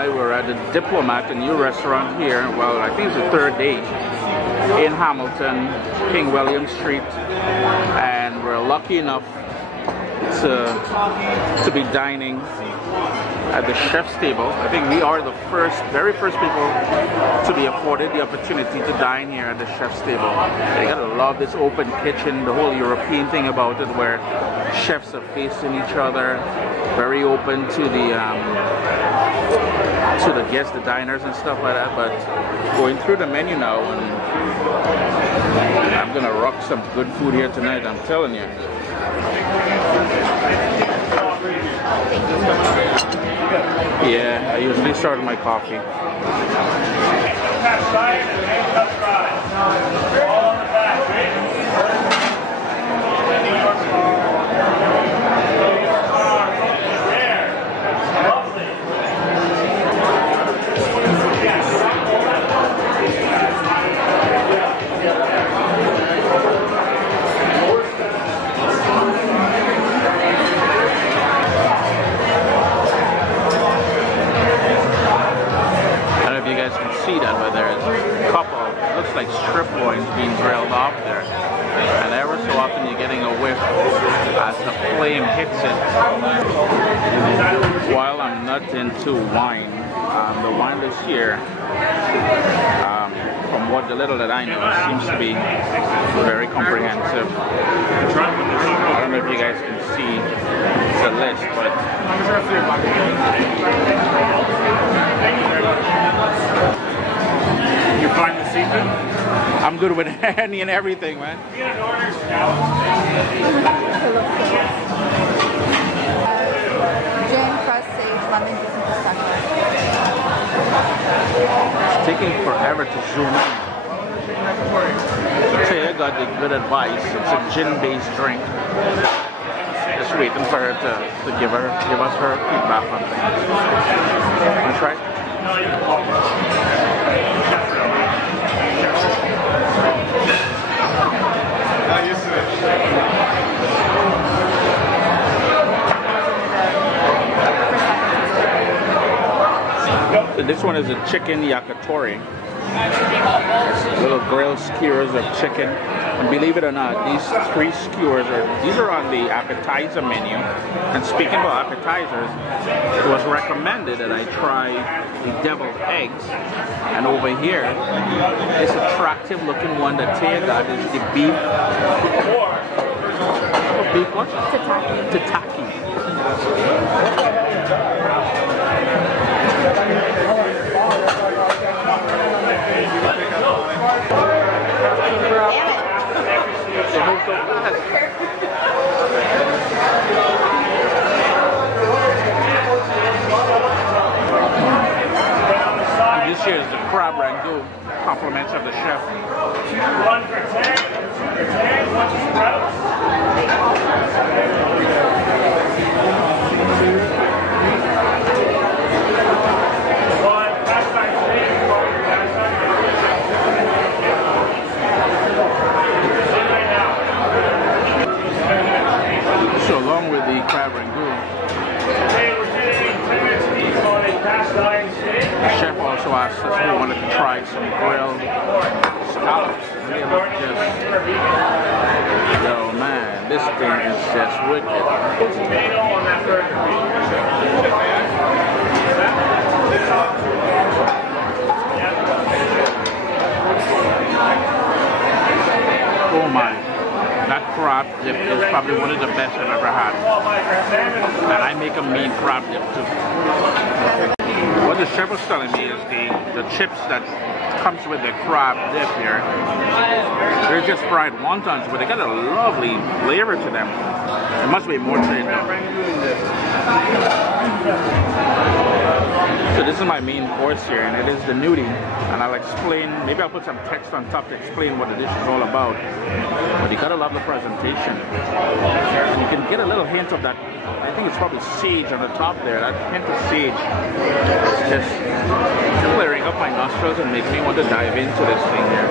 I were at the Diplomat, a new restaurant here. Well, I think it's the third day in Hamilton, King William Street, and we're lucky enough to be dining at the chef's table. I think we are the very first people to be afforded the opportunity to dine here at the chef's table. You gotta love this open kitchen, the whole European thing about it, where chefs are facing each other, very open to the guests, the diners and stuff like that. But going through the menu now, and I'm gonna rock some good food here tonight, I'm telling you. Yeah, I usually start with my coffee. But there's a couple, looks like strip loins being grilled off there, and ever so often you're getting a whiff as the flame hits it. While I'm not into wine, the wine this year, from what the little that I know, seems to be very comprehensive. I don't know if you guys can see the list, but you find the seafood? I'm good with any and everything, man. Jam, crust, sage, lemon juice, and pistachio. It's taking forever to zoom in. Taya got the good advice. It's a gin-based drink. Just waiting for her to give us her feedback on things. Want to try it? So this one is a chicken yakitori. Little grilled skewers of chicken. And believe it or not, these three skewers are on the appetizer menu. And speaking about appetizers, it was recommended that I try the deviled eggs. And over here, this attractive looking one that Taya got is the beef. Beef what? Tataki. Tataki. They move so fast. This here is the crab rangoon, compliments of the chef. 1 for 10, 2 for 10, 1 for sprouts. So along with the crab rangoon, the chef also asked us if we wanted to try some grilled scallops. And they look just, yo man, this thing is just wicked. Oh my. That crab dip is probably one of the best I've ever had. And I make a mean crab dip too. What the chef was telling me is the chips that comes with the crab dip here, they're just fried wontons, but they got a lovely flavor to them. There must be more to it though. So this is my main course here, and it is the nudie. And I'll explain, maybe I'll put some text on top to explain what the dish is all about. But you gotta love the presentation. And you can get a little hint of that, I think it's probably sage on the top there, that hint of sage. It's just clearing up my nostrils and makes me want to dive into this thing here.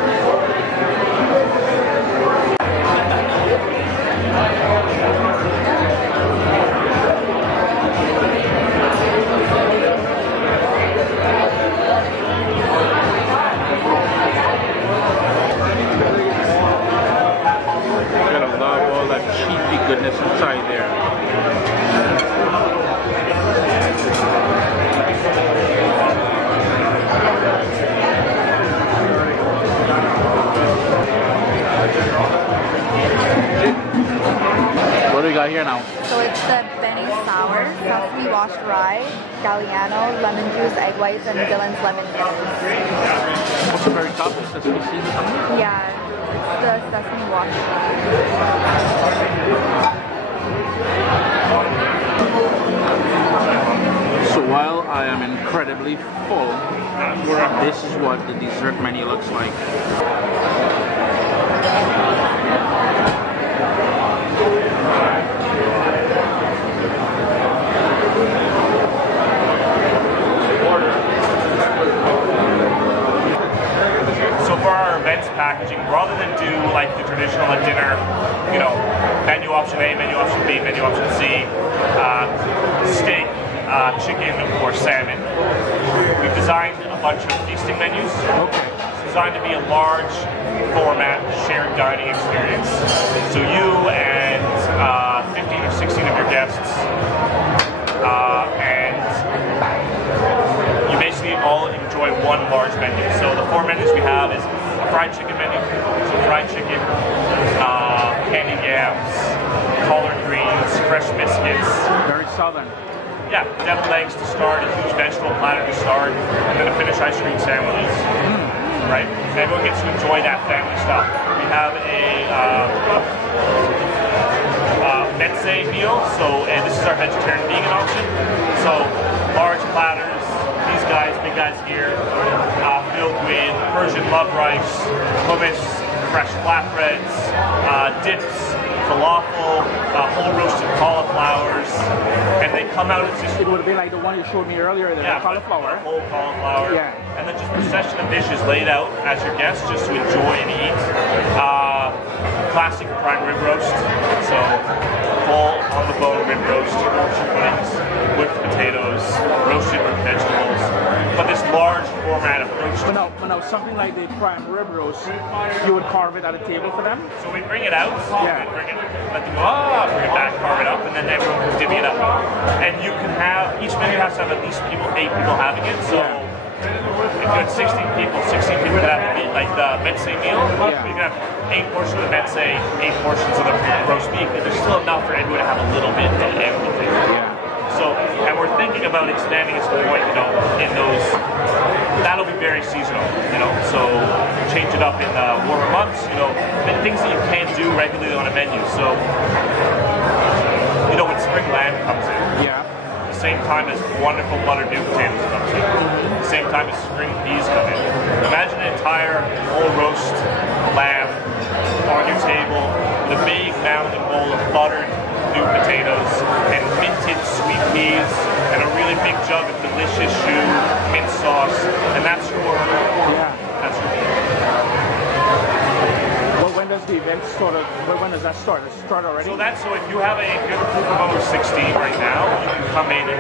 here now? So it's the Benny Sour, sesame washed rye, Galliano, lemon juice, egg whites, and Dillon's lemon minis. What's the very top? Is sesame seeds or something? Yeah, it's the sesame washed So while I am incredibly full, this is what the dessert menu looks like. So for our events packaging, rather than do like the traditional at dinner, you know, menu option A, menu option B, menu option C, steak, chicken, or salmon, we've designed a bunch of feasting menus. Okay. It's designed to be a large format shared dining experience. So you and 15 or 16 of your guests, and you basically all enjoy one large menu. So the 4 menus we have is a fried chicken menu, so fried chicken, candied yams, collard greens, fresh biscuits. Very southern. Yeah, deviled eggs to start, a huge vegetable platter to start, and then a finished ice cream sandwiches. Right? So everyone gets to enjoy that family stuff. We have a Meze meal, and this is our vegetarian vegan option. So large platters, these guys, big guys here, filled with Persian love rice, hummus, fresh flatbreads, dips, falafel, whole roasted cauliflowers, and they come out as just It would be like the one you showed me earlier, the cauliflower. whole cauliflower, Yeah. and then just procession of dishes laid out as your guests just to enjoy and eat. Classic prime rib roast, so full on the bone rib roast, puddings, whipped potatoes, roasted root vegetables, but this large format approach. But now something like the prime rib roast, you would carve it at a table for them? So we bring it out, Yeah. we bring it, let them go, bring it back, carve it up, and then everyone can divvy it up. And you can have, each menu has to have at least 8 people having it, so if you had 16 people would have to be like the Meze meal, Yeah. you can have 8 portions of the Meze, 8 portions of the roast beef, and there's still enough for everyone to have a little bit of everything. Yeah. So, and we're thinking about expanding it to the point, you know, in those, that'll be very seasonal, you know, so change it up in the warmer months, you know, and things that you can't do regularly on a menu. So, you know, when spring lamb comes in, Yeah. the same time as wonderful buttered new potatoes comes in, the same time as spring peas come in. Imagine an entire whole roast lamb on your table with a big mountain bowl of buttered new potatoes and minted sweet peas and a really big jug of delicious choux mint sauce, and that's your Yeah. meal. Well, when does the event sort of, when does that start? Does it start already? So if you have a group of over 16 right now, you can come in and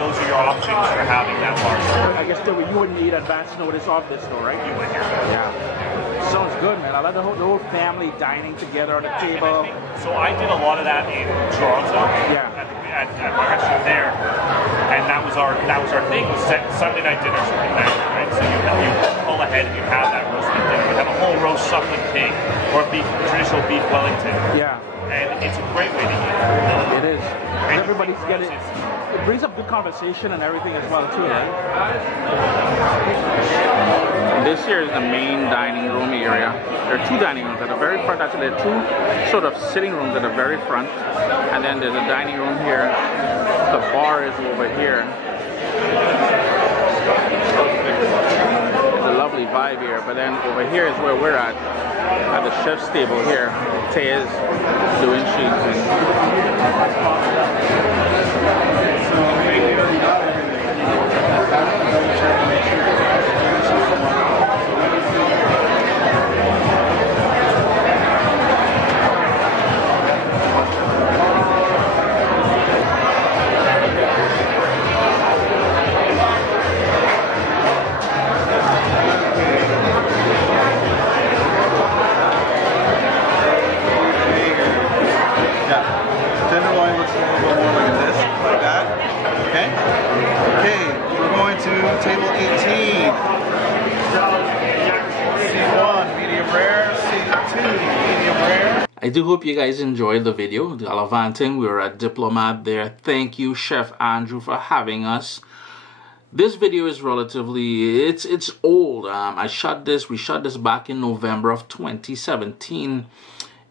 those are your options for having that large. I guess you would need advance notice of this though, right? You would hear. Yeah. Sounds good, man. I love the whole family dining together on the table. So I did a lot of that in Toronto. Yeah. At my restaurant there, and that was our thing. Was Sunday night dinners with the family, right? So you pull ahead and you have that roast beef dinner. You have a whole roast suckling pig or traditional beef Wellington. Yeah. And it's a great way to eat. It is. Everybody's getting. It brings up good conversation and everything as well too, right? This here is the main dining room area. There are 2 dining rooms at the very front. Actually, there are 2 sort of sitting rooms at the very front, and then there's a dining room here. The bar is over here. It's a lovely vibe here. But then over here is where we're at the chef's table here. Tay is doing sheets. Tenderloin looks a little bit more like this, like that. Okay? Okay, we're going to table 18. C1, medium rare. C2, medium rare. I do hope you guys enjoyed the video. Gallivanting, we were at Diplomat there. Thank you, Chef Andrew, for having us. This video is relatively, it's old. We shot this back in November of 2017.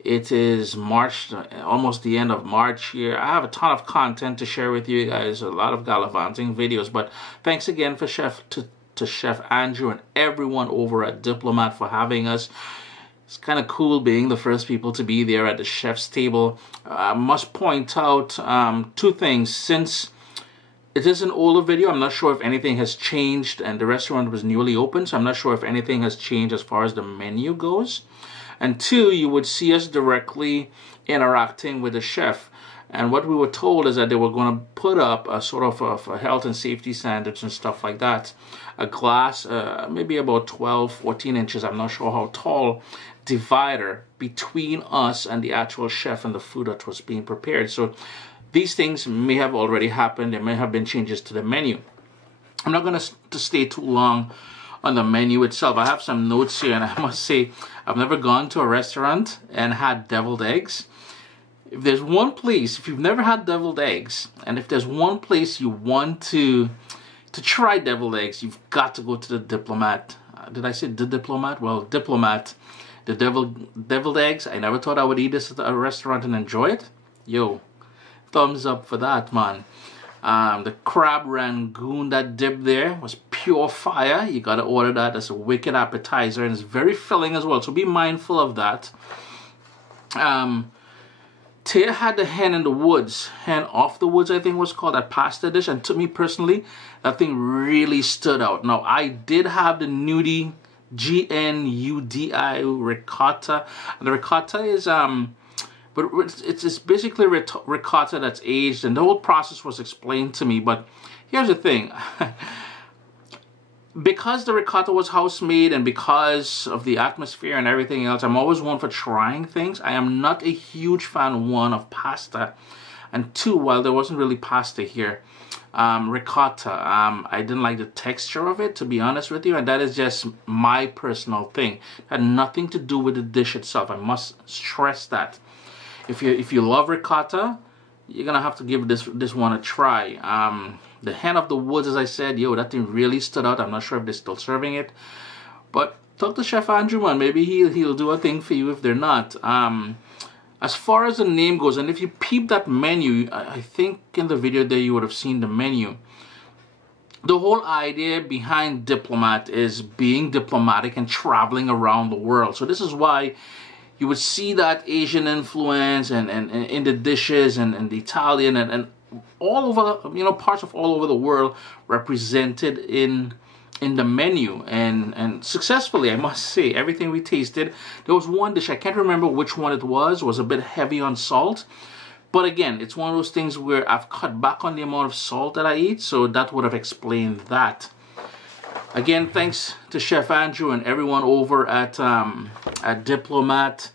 It is March, almost the end of March here. I have a ton of content to share with you guys, a lot of gallivanting videos, but thanks again for to Chef Andrew and everyone over at Diplomat for having us. It's kind of cool being the first people to be there at the chef's table. I must point out two things. Since it is an older video, I'm not sure if anything has changed, and the restaurant was newly opened, so I'm not sure if anything has changed as far as the menu goes. And two, you would see us directly interacting with the chef. And what we were told is that they were going to put up a sort of a health and safety standards and stuff like that. A glass, maybe about 12, 14 inches, I'm not sure how tall, divider between us and the actual chef and the food that was being prepared. So these things may have already happened. There may have been changes to the menu. I'm not going to stay too long on the menu itself. I have some notes here, and I must say I've never gone to a restaurant and had deviled eggs. If there's one place, if you've never had deviled eggs, and if there's one place you want to try deviled eggs, you've got to go to the Diplomat. Did I say the Diplomat? Well, Diplomat. The deviled eggs. I never thought I would eat this at a restaurant and enjoy it. Yo, thumbs up for that, man. The crab rangoon, that dip there was pure fire. You gotta order that as a wicked appetizer, and it's very filling as well, so be mindful of that. Taya had the hen in the woods, hen off the woods, I think was called, that pasta dish, and to me personally, that thing really stood out. Now, I did have the Nudi, G-N-U-D-I ricotta. The ricotta is but it's basically ricotta that's aged, and the whole process was explained to me. But here's the thing. Because the ricotta was house-made and because of the atmosphere and everything else, I'm always one for trying things. I am not a huge fan, one, of pasta, and two, while there wasn't really pasta here, ricotta, I didn't like the texture of it, to be honest with you, and that is just my personal thing. It had nothing to do with the dish itself. I must stress that. If you love ricotta, you're gonna have to give this one a try. The hen of the woods, as I said, yo, that thing really stood out. I'm not sure if they're still serving it, but talk to Chef Andrew, man. Maybe he'll do a thing for you if they're not. As far as the name goes, and if you peep that menu, I think in the video there you would have seen the menu. The whole idea behind Diplomat is being diplomatic and traveling around the world. So this is why you would see that Asian influence and in the dishes and the Italian and all over, you know, parts of all over the world represented in the menu, and successfully, I must say. Everything we tasted, there was one dish, I can't remember which one it was a bit heavy on salt, but again, it's one of those things where I've cut back on the amount of salt that I eat, so that would have explained that. Again, thanks to Chef Andrew and everyone over at Diplomat.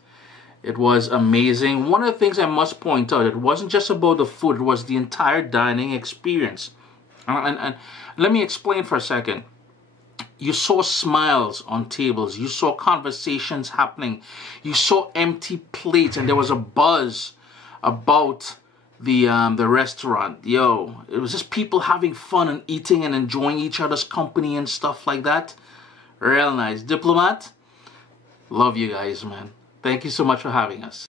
It was amazing. One of the things I must point out, it wasn't just about the food, it was the entire dining experience. And let me explain for a second. You saw smiles on tables, you saw conversations happening, you saw empty plates, and there was a buzz about the restaurant. Yo, it was just people having fun and eating and enjoying each other's company and stuff like that. Real nice. Diplomat, love you guys, man. Thank you so much for having us.